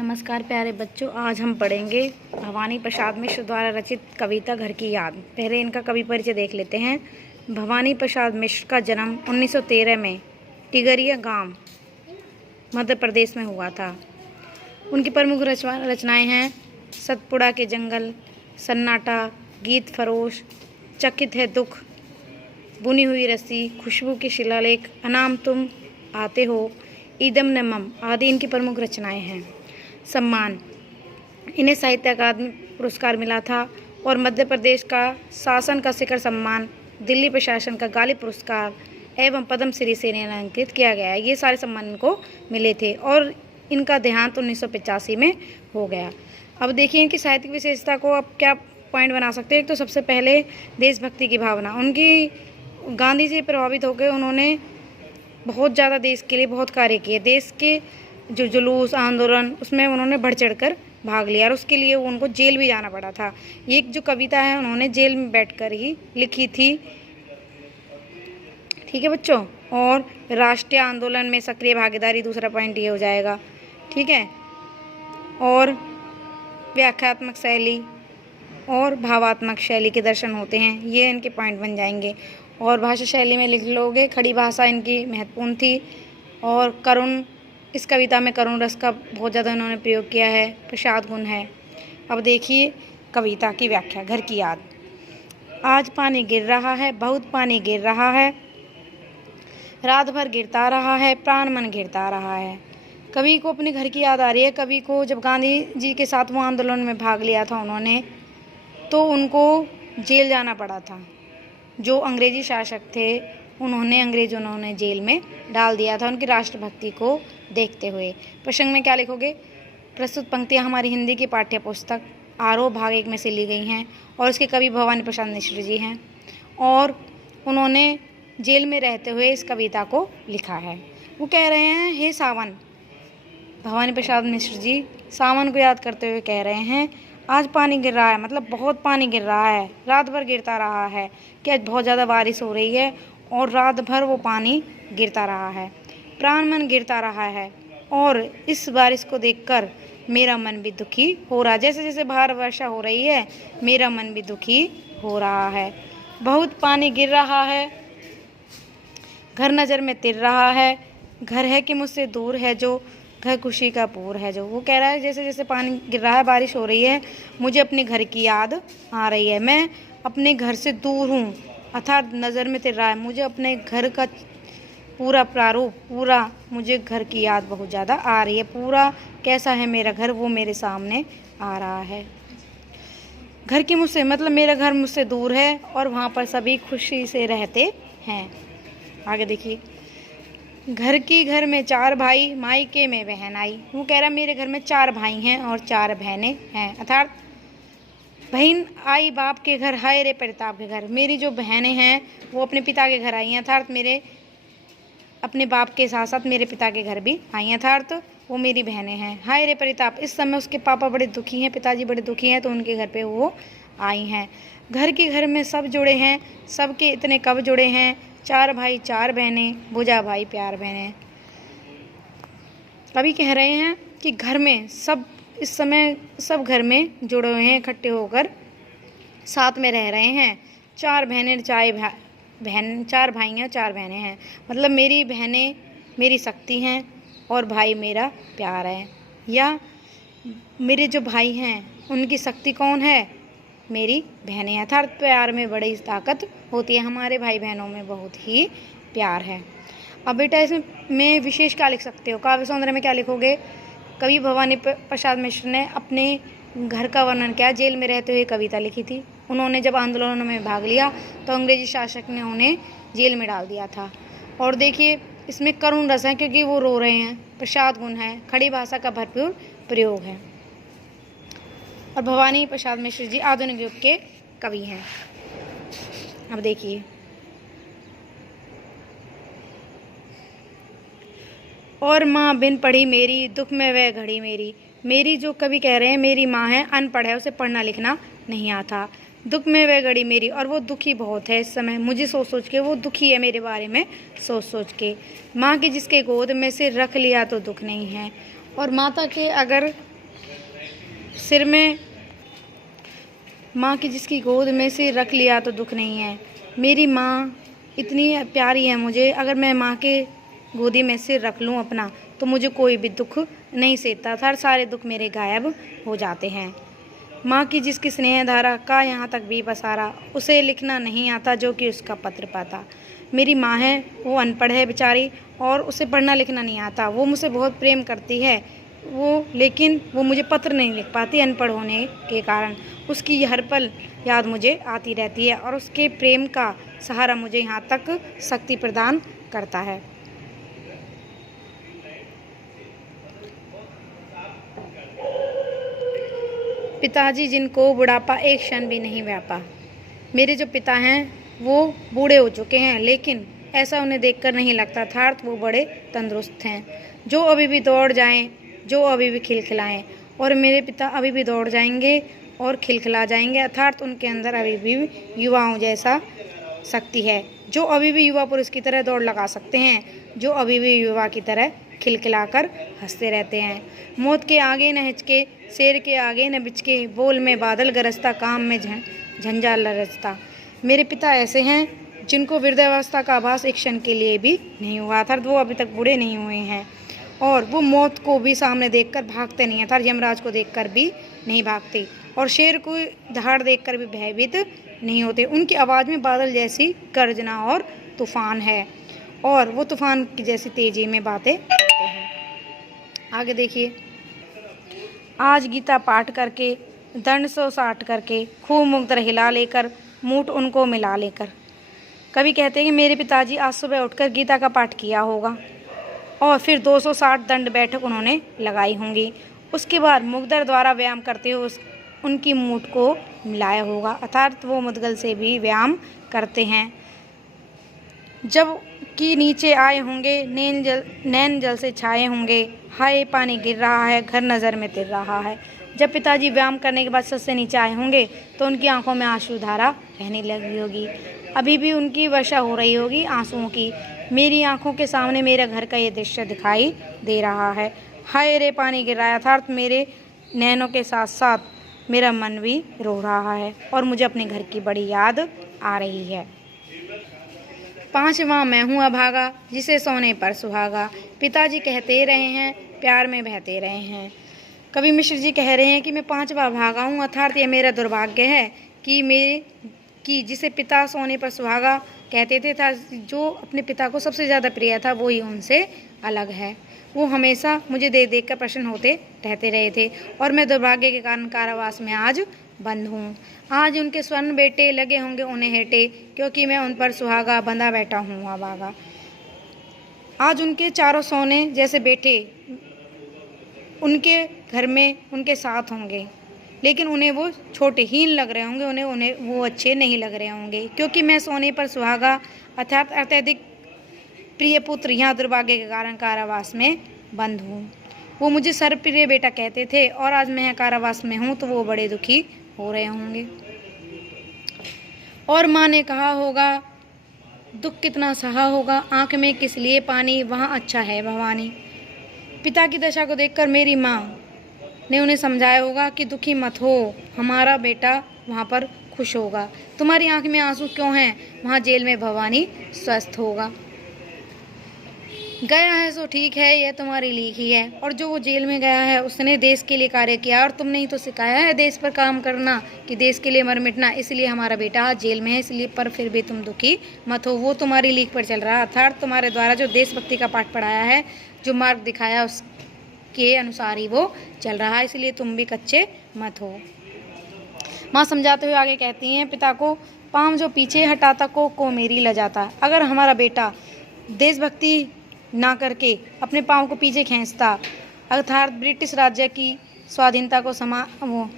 नमस्कार प्यारे बच्चों, आज हम पढ़ेंगे भवानी प्रसाद मिश्र द्वारा रचित कविता घर की याद। पहले इनका कवि परिचय देख लेते हैं। भवानी प्रसाद मिश्र का जन्म 1913 में टिगरिया गांव मध्य प्रदेश में हुआ था। उनकी प्रमुख रचनाएं हैं सतपुड़ा के जंगल, सन्नाटा, गीत फरोश, चकित है दुख, बुनी हुई रस्सी, खुशबू के शिलालेख, अनाम तुम आते हो, ईदम न मम आदि इनकी प्रमुख रचनाएं हैं। सम्मान, इन्हें साहित्य अकादमी पुरस्कार मिला था और मध्य प्रदेश का शासन का शिखर सम्मान, दिल्ली प्रशासन का गालिब पुरस्कार एवं पद्मश्री से अलंकृत किया गया है। ये सारे सम्मान इनको मिले थे और इनका देहांत 1985 में हो गया। अब देखिए इनकी साहित्यिक विशेषता को आप क्या पॉइंट बना सकते हैं। एक तो सबसे पहले देशभक्ति की भावना, उनकी गांधी से प्रभावित होकर उन्होंने बहुत ज़्यादा देश के लिए बहुत कार्य किए। देश के जो जुलूस आंदोलन उसमें उन्होंने बढ़ चढ़कर भाग लिया और उसके लिए उनको जेल भी जाना पड़ा था। ये एक जो कविता है उन्होंने जेल में बैठकर ही लिखी थी। ठीक है बच्चों। और राष्ट्रीय आंदोलन में सक्रिय भागीदारी, दूसरा पॉइंट ये हो जाएगा। ठीक है। और व्याख्यात्मक शैली और भावात्मक शैली के दर्शन होते हैं, ये इनके पॉइंट बन जाएंगे। और भाषा शैली में लिख लोगे, खड़ी भाषा इनकी महत्वपूर्ण थी। और करुण, इस कविता में करुण रस का बहुत ज़्यादा उन्होंने प्रयोग किया है, प्रसाद गुण है। अब देखिए कविता की व्याख्या। घर की याद। आज पानी गिर रहा है, बहुत पानी गिर रहा है, रात भर गिरता रहा है, प्राण मन गिरता रहा है। कवि को अपने घर की याद आ रही है। कवि को जब गांधी जी के साथ वो आंदोलन में भाग लिया था उन्होंने, तो उनको जेल जाना पड़ा था। जो अंग्रेजी शासक थे उन्होंने जेल में डाल दिया था उनकी राष्ट्रभक्ति को देखते हुए। प्रसंग में क्या लिखोगे? प्रस्तुत पंक्तियाँ हमारी हिंदी की पाठ्य पुस्तक आरोह भाग 1 में से ली गई हैं और इसके कवि भवानी प्रसाद मिश्र जी हैं और उन्होंने जेल में रहते हुए इस कविता को लिखा है। वो कह रहे हैं, हे सावन, भवानी प्रसाद मिश्र जी सावन को याद करते हुए कह रहे हैं, आज पानी गिर रहा है, मतलब बहुत पानी गिर रहा है, रात भर गिरता रहा है कि आज बहुत ज़्यादा बारिश हो रही है और रात भर वो पानी गिरता रहा है, प्राण मन गिरता रहा है और इस बारिश को देखकर मेरा मन भी दुखी हो रहा है। जैसे जैसे बाहर वर्षा हो रही है मेरा मन भी दुखी हो रहा है। बहुत पानी गिर रहा है, घर नज़र में तिर रहा है, घर है कि मुझसे दूर है जो, घर खुशी का पूर है जो। वो कह रहा है जैसे जैसे पानी गिर रहा है, बारिश हो रही है, मुझे अपने घर की याद आ रही है। मैं अपने घर से दूर हूँ, अर्थात नज़र में तिर रहा है, मुझे अपने घर का पूरा प्रारूप, पूरा मुझे घर की याद बहुत ज़्यादा आ रही है। पूरा कैसा है मेरा घर, वो मेरे सामने आ रहा है। घर की मुझसे, मतलब मेरा घर मुझसे दूर है और वहाँ पर सभी खुशी से रहते हैं। आगे देखिए। घर में 4 भाई, मायके में बहन आई। वो कह रहा मेरे घर में 4 भाई हैं और 4 बहनें हैं, अर्थात बहन आई बाप के घर, हाय रे प्रताप के घर। मेरी जो बहनें हैं वो अपने पिता के घर आई हैं, अर्थात मेरे अपने बाप के साथ साथ मेरे पिता के घर भी आई हैं, अर्थात वो मेरी बहनें हैं। हाय रे प्रताप, इस समय उसके पापा बड़े दुखी हैं, पिताजी बड़े दुखी हैं, तो उनके घर पे वो आई हैं। घर में सब जुड़े हैं, सबके इतने कब जुड़े हैं, 4 भाई 4 बहनें, बुझा भाई प्यार बहनें। कवि कह रहे हैं कि घर में सब, इस समय सब घर में जुड़े हुए हैं, इकट्ठे होकर साथ में रह रहे हैं। 4 बहनें, 4 भाई हैं, 4 बहनें हैं, मतलब मेरी बहनें मेरी शक्ति हैं और भाई मेरा प्यार है। या मेरे जो भाई हैं उनकी शक्ति कौन है? मेरी बहनें हैं, अर्थात प्यार में बड़ी ताकत होती है। हमारे भाई बहनों में बहुत ही प्यार है। अब बेटा इसमें विशेष क्या लिख सकते हो? काव्य सौंदर्य में क्या लिखोगे? कवि भवानी प्रसाद मिश्र ने अपने घर का वर्णन किया। जेल में रहते हुए कविता लिखी थी। उन्होंने जब आंदोलनों में भाग लिया तो अंग्रेजी शासक ने उन्हें जेल में डाल दिया था। और देखिए इसमें करुण रस है क्योंकि वो रो रहे हैं, प्रसाद गुण है, खड़ी भाषा का भरपूर प्रयोग है। और भवानी प्रसाद मिश्र जी आधुनिक युग के कवि हैं। अब देखिए, और माँ बिन पढ़ी मेरी, दुख में वह घड़ी मेरी। मेरी जो कवि कह रहे हैं, मेरी माँ है, अनपढ़ है, उसे पढ़ना लिखना नहीं आता। दुख में वह घड़ी मेरी, और वो दुखी बहुत है इस समय, मुझे सोच सोच के वो दुखी है, मेरे बारे में सोच सोच के। माँ की जिसके गोद में से रख लिया तो दुख नहीं है। और माता के अगर सिर में माँ की जिसकी गोद में सिर रख लिया तो दुख नहीं है। मेरी माँ इतनी प्यारी है मुझे, अगर मैं माँ के गोदी में सिर रख लूँ अपना तो मुझे कोई भी दुख नहीं सहता, हर सारे दुख मेरे गायब हो जाते हैं। माँ की जिसकी स्नेह धारा का यहाँ तक भी पसारा, उसे लिखना नहीं आता जो कि उसका पत्र पाता। मेरी माँ है, वो अनपढ़ है बेचारी और उसे पढ़ना लिखना नहीं आता। वो मुझसे बहुत प्रेम करती है लेकिन वो मुझे पत्र नहीं लिख पाती अनपढ़ होने के कारण। उसकी हर पल याद मुझे आती रहती है और उसके प्रेम का सहारा मुझे यहाँ तक शक्ति प्रदान करता है। पिताजी जिनको बुढ़ापा एक क्षण भी नहीं व्यापा। मेरे जो पिता हैं वो बूढ़े हो चुके हैं, लेकिन ऐसा उन्हें देखकर नहीं लगता, अर्थात वो बड़े तंदुरुस्त हैं, जो अभी भी दौड़ जाएं, जो अभी भी खिलखिलाएं। और मेरे पिता अभी भी दौड़ जाएंगे और खिलखिला जाएंगे, अर्थात उनके अंदर अभी भी युवाओं जैसा शक्ति है, जो अभी भी युवा पुरुष की तरह दौड़ लगा सकते हैं, जो अभी भी युवा की तरह खिलखिलाकर हंसते रहते हैं। मौत के आगे न हिचके, शेर के आगे न बिचके, बोल में बादल गरजता, काम में झंझा लरजता। मेरे पिता ऐसे हैं जिनको वृद्धावस्था का आभास एक क्षण के लिए भी नहीं हुआ, अर्थात वो अभी तक बूढ़े नहीं हुए हैं और वो मौत को भी सामने देखकर भागते नहीं, अर्थात यमराज को देखकर भी नहीं भागते और शेर को दहाड़ देखकर भी भयभीत नहीं होते। उनकी आवाज़ में बादल जैसी गर्जना और तूफान है और वो तूफान की जैसी तेजी में बातें करते हैं। आगे देखिए। आज गीता पाठ करके, दंड सौ साठ करके, खूब मुग्धर हिला लेकर, मूठ उनको मिला लेकर। कभी कहते हैं कि मेरे पिताजी आज सुबह उठकर गीता का पाठ किया होगा और फिर 260 दंड बैठक उन्होंने लगाई होंगी। उसके बाद मुग्धर द्वारा व्यायाम करते हुए उनकी मूठ को मिलाया होगा, अर्थात वो मुद्गल से भी व्यायाम करते हैं। जब कि नीचे आए होंगे, नैन जल से छाए होंगे, हाय पानी गिर रहा है, घर नज़र में तिर रहा है। जब पिताजी व्यायाम करने के बाद छत से नीचे आए होंगे तो उनकी आंखों में आंसू धारा बहने लगी होगी, अभी भी उनकी वर्षा हो रही होगी आंसुओं की। मेरी आंखों के सामने मेरे घर का ये दृश्य दिखाई दे रहा है, हाय रे पानी गिर रहा है, अर्थात मेरे नैनों के साथ साथ मेरा मन भी रो रहा है और मुझे अपने घर की बड़ी याद आ रही है। पांचवा मैं हूँ अभागा, जिसे सोने पर सुहागा। पिताजी कहते रहे हैं, प्यार में बहते रहे हैं। कवि मिश्र जी कह रहे हैं कि मैं पांचवा अभागा हूँ, अर्थात ये मेरा दुर्भाग्य है कि जिसे पिता सोने पर सुहागा कहते थे, था जो अपने पिता को सबसे ज़्यादा प्रिय था वो ही उनसे अलग है। वो हमेशा मुझे देख कर प्रसन्न होते रहते रहे थे और मैं दुर्भाग्य के कारण कारावास में आज बंद हूँ। आज उनके स्वर्ण बेटे लगे होंगे उन्हें हेटे, क्योंकि मैं उन पर सुहागा बंधा बैठा हूँ अभागा। आज उनके चारों सोने जैसे बेटे उनके घर में उनके साथ होंगे, लेकिन उन्हें वो छोटे हीन लग रहे होंगे, उन्हें वो अच्छे नहीं लग रहे होंगे, क्योंकि मैं सोने पर सुहागा अर्थात अत्यधिक प्रिय पुत्र यहाँ दुर्भाग्य के कारण कारावास में बंद हूँ। वो मुझे सर्वप्रिय बेटा कहते थे और आज मैं कारावास में हूँ तो वो बड़े दुखी हो रहे होंगे। और माँ ने कहा होगा, दुख कितना सहा होगा, आँख में किस लिए पानी, वहाँ अच्छा है भवानी। पिता की दशा को देखकर मेरी माँ ने उन्हें समझाया होगा कि दुखी मत हो, हमारा बेटा वहाँ पर खुश होगा। तुम्हारी आँख में आंसू क्यों हैं, वहाँ जेल में भवानी स्वस्थ होगा। गया है सो ठीक है, यह तुम्हारी लिखी है, और जो वो जेल में गया है उसने देश के लिए कार्य किया और तुमने ही तो सिखाया है देश पर काम करना, कि देश के लिए मर मिटना। इसलिए हमारा बेटा आज जेल में है, इसलिए पर फिर भी तुम दुखी मत हो, वो तुम्हारी लीक पर चल रहा है, अर्थात तुम्हारे द्वारा जो देशभक्ति का पाठ पढ़ाया है, जो मार्ग दिखाया उसके अनुसार ही वो चल रहा है, इसलिए तुम भी कच्चे मत हो। माँ समझाते हुए आगे कहती हैं पिता को, पाँव जो पीछे हटाता को मेरी लजाता। अगर हमारा बेटा देशभक्ति ना करके अपने पाँव को पीछे खींचता, अर्थात ब्रिटिश राज्य की स्वाधीनता को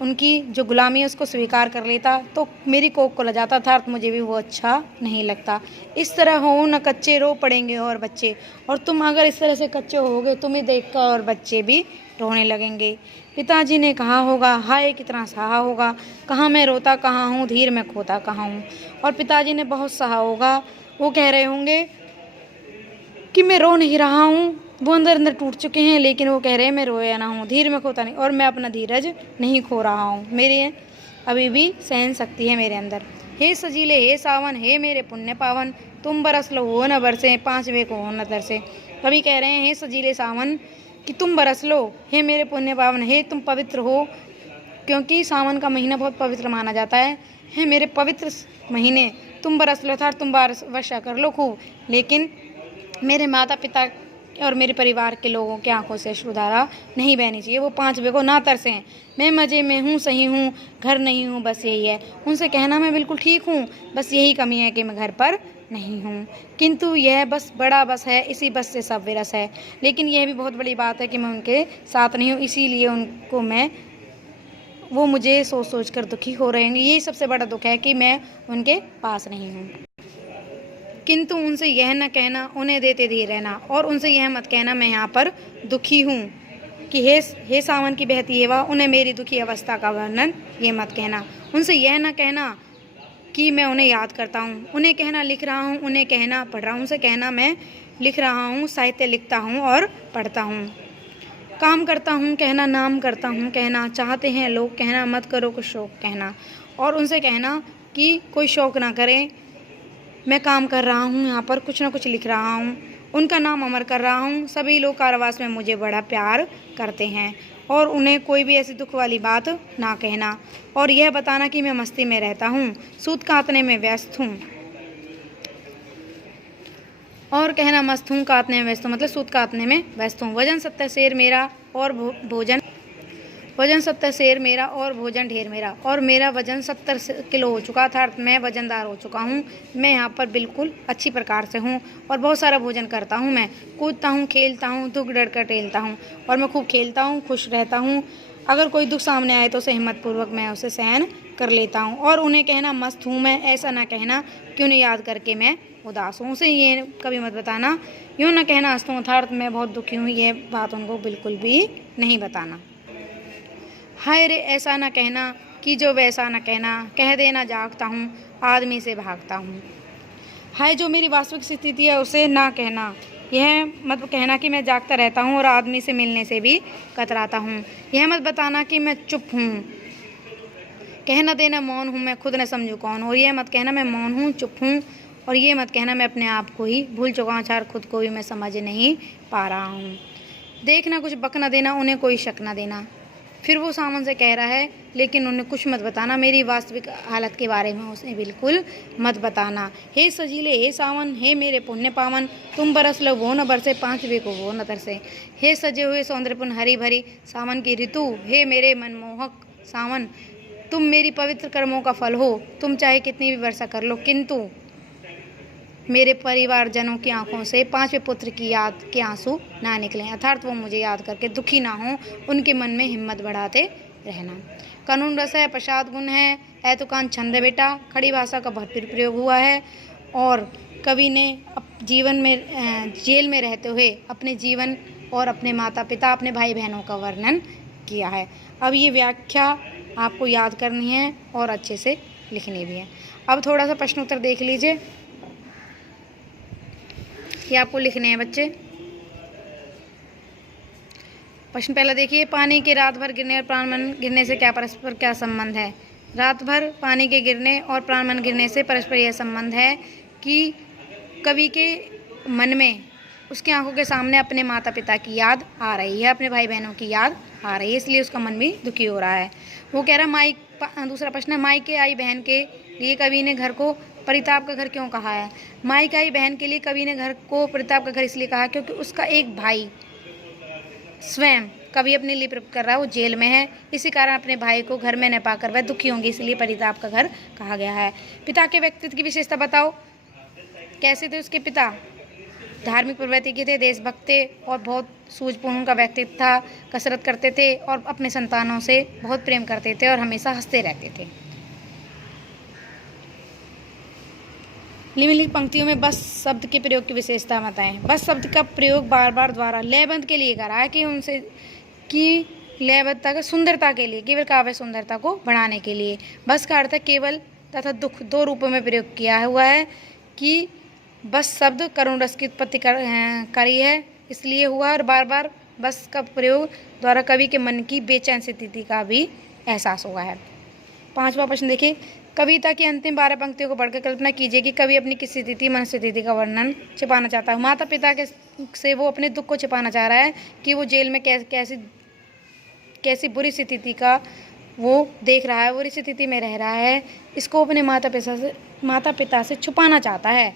उनकी जो गुलामी है उसको स्वीकार कर लेता, तो मेरी कोख को लजाता था, मुझे भी वो अच्छा नहीं लगता। इस तरह हो न कच्चे रो पड़ेंगे और बच्चे, और तुम अगर इस तरह से कच्चे होगे तुम्हें देखकर और बच्चे भी रोने लगेंगे। पिताजी ने कहा होगा, हाय कितना सहा होगा, कहाँ मैं रोता कहाँ हूँ, धीर में खोता कहाँ हूँ। और पिताजी ने बहुत सहा होगा, वो कह रहे होंगे कि मैं रो नहीं रहा हूँ, वो अंदर अंदर टूट चुके हैं, लेकिन वो कह रहे हैं मैं रोया ना हूँ, धीर में खोता नहीं, और मैं अपना धीरज नहीं खो रहा हूँ, मेरे अभी भी सहन शक्ति है मेरे अंदर। हे सजीले हे सावन, हे मेरे पुण्य पावन, तुम बरस लो हो न बरसे, पांचवे को हो न तरसे। कभी कह रहे हैं हे सजीले सावन कि तुम बरस लो, हे मेरे पुण्य पावन, हे तुम पवित्र हो, क्योंकि सावन का महीना बहुत पवित्र माना जाता है। हे मेरे पवित्र महीने, तुम बरस लो अर्थात तुम वर्षा कर लो खूब, लेकिन मेरे माता पिता और मेरे परिवार के लोगों की आंखों से अश्रुधारा नहीं बहनी चाहिए, वो पांचवे को ना तरसें। मैं मज़े में हूँ, सही हूँ, घर नहीं हूँ, बस यही है। उनसे कहना मैं बिल्कुल ठीक हूँ, बस यही कमी है कि मैं घर पर नहीं हूँ, किंतु यह बस बड़ा बस है, इसी बस से सब विरस है। लेकिन यह भी बहुत बड़ी बात है कि मैं उनके साथ नहीं हूँ, इसीलिए उनको वो मुझे सोच सोच कर दुखी हो रहे हैं। यही सबसे बड़ा दुख है कि मैं उनके पास नहीं हूँ। किंतु उनसे यह न कहना उन्हें देते धीर रहना, और उनसे यह मत कहना मैं यहाँ पर दुखी हूँ कि हे सावन की बहती हवा, उन्हें मेरी दुखी अवस्था का वर्णन ये मत कहना। उनसे यह न कहना कि मैं उन्हें याद करता हूँ, उन्हें कहना लिख रहा हूँ, उन्हें कहना पढ़ रहा हूँ। उनसे कहना मैं लिख रहा हूँ, साहित्य लिखता हूँ और पढ़ता हूँ, काम करता हूँ कहना, नाम करता हूँ कहना, चाहते हैं लोग कहना, मत करो कुछ शौक कहना। और उनसे कहना कि कोई शौक ना करें, मैं काम कर रहा हूँ, यहाँ पर कुछ ना कुछ लिख रहा हूँ, उनका नाम अमर कर रहा हूँ। सभी लोग कारावास में मुझे बड़ा प्यार करते हैं, और उन्हें कोई भी ऐसी दुख वाली बात ना कहना, और यह बताना कि मैं मस्ती में रहता हूँ, सूत काटने में व्यस्त हूँ। और कहना मस्त हूँ, काटने में व्यस्त हूँ, मतलब सूत काटने में व्यस्त हूँ। वजन 70 शेर मेरा और भोजन 70 शेर मेरा और भोजन ढेर मेरा, और मेरा वजन 70 किलो हो चुका था, मैं वजनदार हो चुका हूँ। मैं यहाँ पर बिल्कुल अच्छी प्रकार से हूँ और बहुत सारा भोजन करता हूँ। मैं कूदता हूँ, खेलता हूँ, दुख डर कर टेलता हूँ, और मैं खूब खेलता हूँ, खुश रहता हूँ। अगर कोई दुख सामने आए तो उसे हिम्मतपूर्वक मैं उसे सहन कर लेता हूँ। और उन्हें कहना मस्त हूँ मैं, ऐसा ना कहना कि उन्हें याद करके मैं उदास हूँ, उसे ये कभी मत बताना। यूँ ना कहना हंसता हूँ अर्थात मैं बहुत दुखी हूँ, ये बात उनको बिल्कुल भी नहीं बताना। हाय रे ऐसा ना कहना कि जो वैसा ना कहना, कह देना जागता हूँ, आदमी से भागता हूँ। हाय जो मेरी वास्तविक स्थिति है उसे ना कहना, यह मत कहना कि मैं जागता रहता हूँ और आदमी से मिलने से भी कतराता हूँ। यह मत बताना कि मैं चुप हूँ, कहना देना मौन हूँ, मैं खुद न समझूँ कौन। और यह मत कहना मैं मौन हूँ, चुप हूँ, और ये मत कहना मैं अपने आप को ही भूल चुका हूँ, चार खुद को भी मैं समझ नहीं पा रहा हूँ। देखना कुछ बक न देना, उन्हें कोई शक न देना। फिर वो सावन से कह रहा है, लेकिन उन्हें कुछ मत बताना, मेरी वास्तविक हालत के बारे में उसे बिल्कुल मत बताना। हे सजीले हे सावन, हे मेरे पुण्य पावन, तुम बरस लो वो न बरसे, पांचवे को वो न तरसे। हे सजे हुए सौंदर्यपूर्ण हरी भरी सावन की ऋतु, हे मेरे मनमोहक सावन, तुम मेरी पवित्र कर्मों का फल हो। तुम चाहे कितनी भी वर्षा कर लो, किंतु मेरे परिवारजनों की आंखों से पांचवें पुत्र की याद के आंसू ना निकलें, अर्थात वो मुझे याद करके दुखी ना हो, उनके मन में हिम्मत बढ़ाते रहना। कानून रस है, प्रसाद गुण है, ऐतुकान छंद है बेटा, खड़ी भाषा का भरपूर प्रयोग हुआ है। और कवि ने जीवन में जेल में रहते हुए अपने जीवन और अपने माता पिता, अपने भाई बहनों का वर्णन किया है। अब ये व्याख्या आपको याद करनी है और अच्छे से लिखनी भी है। अब थोड़ा सा प्रश्न उत्तर देख लीजिए, ये आपको लिखने हैं बच्चे। प्रश्न पहला देखिए, पानी के रात भर गिरने और प्राणमन गिरने से क्या परस्पर क्या संबंध है। रात भर पानी के गिरने और प्राणमन गिरने से परस्पर यह संबंध है कि कवि के मन में, उसकी आंखों के सामने अपने माता पिता की याद आ रही है, अपने भाई बहनों की याद आ रही है, इसलिए उसका मन भी दुखी हो रहा है। वो कह रहा है दूसरा प्रश्न है, माई के आई बहन के लिए कवि ने घर को परिताप का घर क्यों कहा है। माई के आई बहन के लिए कवि ने घर को परिताप का घर इसलिए कहा क्योंकि उसका एक भाई स्वयं, कवि अपने लिए प्रकट कर रहा है, वो जेल में है, इसी कारण अपने भाई को घर में न पाकर वह दुखी होंगी, इसलिए परिताप का घर कहा गया है। पिता के व्यक्तित्व की विशेषता बताओ, कैसे थे उसके पिता। धार्मिक प्रवृत्ति के थे, देशभक्त थे और बहुत सूझबूझ उनका व्यक्तित्व था, कसरत करते थे और अपने संतानों से बहुत प्रेम करते थे और हमेशा हंसते रहते थे। निम्नलिखित पंक्तियों में बस शब्द के प्रयोग की विशेषता बताएं। बस शब्द का प्रयोग बार बार द्वारा लयबंध के लिए करा है कि उनसे की लयबद्धता का सुंदरता के लिए, केवल काव्य सुंदरता को बढ़ाने के लिए। बस का अर्थ केवल तथा दुख दो रूपों में प्रयोग किया हुआ है कि बस शब्द करुण रस की उत्पत्ति करी है, इसलिए हुआ और बार बार बस का प्रयोग द्वारा कवि के मन की बेचैन स्थिति का भी एहसास हुआ है। 5वां प्रश्न देखिए, कविता की अंतिम 12 पंक्तियों को पढ़कर कल्पना कीजिए कि कवि अपनी किस स्थिति मन स्थिति का वर्णन छिपाना चाहता है। माता पिता के से वो अपने दुख को छिपाना चाह रहा है कि वो जेल में कैसी बुरी स्थिति का वो देख रहा है, बुरी स्थिति में रह रहा है, इसको अपने माता पिता से छुपाना चाहता है।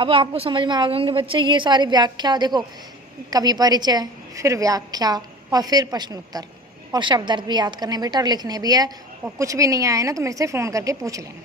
अब आपको समझ में आ गए होंगे बच्चे ये सारी व्याख्या। देखो, कवि परिचय, फिर व्याख्या और फिर प्रश्न उत्तर और शब्द अर्थ भी याद करने बेटा, लिखने भी है। और कुछ भी नहीं आए ना तो मेरे से फ़ोन करके पूछ लेना।